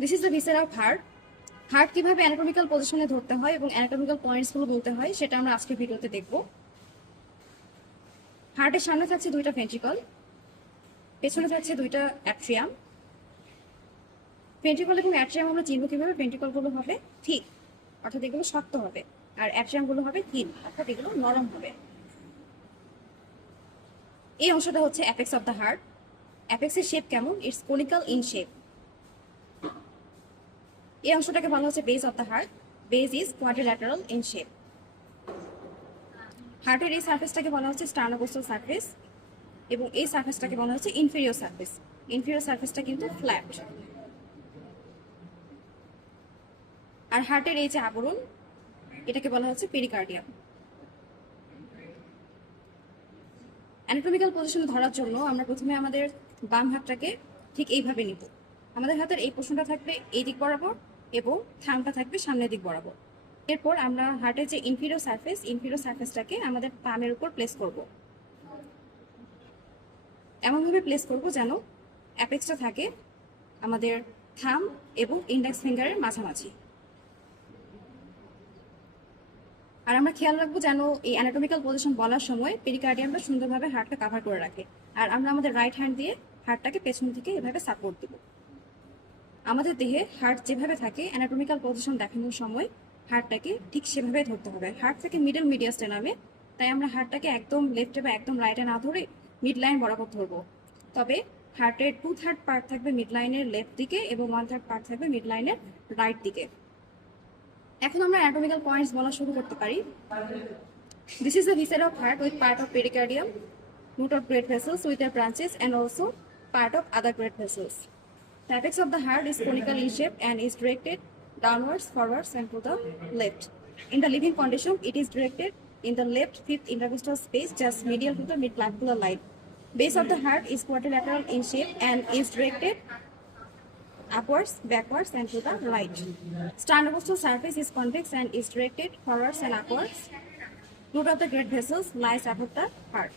This is the viscera of heart. Heart কিভাবে anatomical পজিশনে ধরতে হয় এবং অ্যানাটমিক্যাল পয়েন্টসগুলো বলতে হয় সেটা আমরা আজকের ভিডিওতে দেখব। হার্টের সামনে থাকছে দুইটা ভেন্ট্রিকল, পেছনে থাকছে দুইটা অ্যাট্রিয়াম। ভেন্ট্রিকল এবং অ্যাট্রিয়াম আমরা চিনব কিভাবে? ভেন্ট্রিকলগুলো হবে ঠিক, অর্থাৎ এগুলো শক্ত হবে, আর অ্যাট্রিয়ামগুলো হবে থিন, অর্থাৎ এগুলো নরম হবে। এই অংশটা হচ্ছে অ্যাপেক্স অফ দ্য হার্ট। অ্যাপেক্সের শেপ কেমন? It's conical in shape. এই অংশটাকে বলা হচ্ছে base of the heart. Base is quadrilateral in shape. হার্টের এই সার্ফেসটাকে বলা হচ্ছে স্টার্নোকোস্টাল সার্ফেস, এবং এই সার্ফেসটাকে বলা হচ্ছে ইনফেরিয়র সার্ফেস। ইনফেরিয়র সার্ফেসটা কিন্তু ফ্ল্যাট। আর হার্টের এই যে আবরণ, এটাকে বলা হচ্ছে পেরিকার্ডিয়াম। অ্যানাটমিক্যাল পজিশন ধরার জন্য আমরা প্রথমে আমাদের বাম হাতটাকে ঠিক এইভাবে নিব। আমাদের হাতের এই পোর্শনটা থাকবে এই দিক বরাবর এবং থামটা থাকবে সামনের দিক বরাবর। এরপর আমরা হার্টের যে ইনফেরিয়র সার্ফেসটাকে আমাদের পামের উপর প্লেস করব। এমনভাবে প্লেস করব যেন অ্যাপেক্সটা থাকে আমাদের থাম এবং ইন্ডেক্স ফিঙ্গারের মাঝামাঝি। আর আমরা খেয়াল রাখবো যেন এই অ্যানাটমিক্যাল পজিশন বলার সময় পেরিকার্ডিয়ামটা সুন্দরভাবে হার্টটা কাভার করে রাখে। আর আমরা আমাদের রাইট হ্যান্ড দিয়ে হার্টটাকে পেছন থেকে এভাবে সাপোর্ট দিব। আমাদের দেহে হার্ট যেভাবে থাকে অ্যানাটমিক্যাল পজিশন দেখানোর সময় হার্টটাকে ঠিক সেভাবে ধরতে হবে। হার্ট থেকে মিডল মিডিয়াসে নামে, তাই আমরা হার্টটাকে একদম লেফটে বা একদম রাইটে না ধরে মিড লাইন বরাবর ধরবো। তবে হার্টের 2/3 পার্ট থাকবে মিড লাইনের লেফট দিকে এবং 1/3 পার্ট থাকবে মিড লাইনের রাইট দিকে। এখন আমরা অ্যানাটমিক্যাল পয়েন্টস বলা শুরু করতে পারি। This is the viscera of heart with part of pericardium, root of blood vessels with their branches, and also part of other blood vessels. The apex of the heart is conical in shape and is directed downwards, forwards, and to the left. In the living condition, it is directed in the left fifth intercostal space, just medial to the midclavicular line. Base of the heart is quadrilateral in shape and is directed upwards, backwards, and to the right. Sternocostal surface is convex and is directed forwards and upwards. Root of the great vessels lies above the heart.